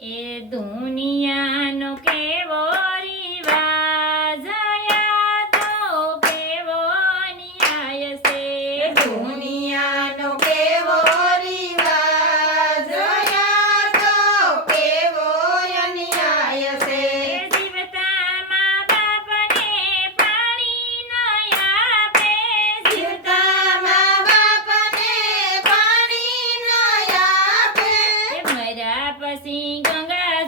એ દુનિયાનો કેવો રિવાજ યા તો કેવો ન્યાય છે દુનિયાનો કેવો રિવાજ યા તો કેવો અન્યાય છે જીવતા મા બાપને પાણી ન આપે જીવતા મા બાપને પાણી ન આપે મર્યા પછી ગંગા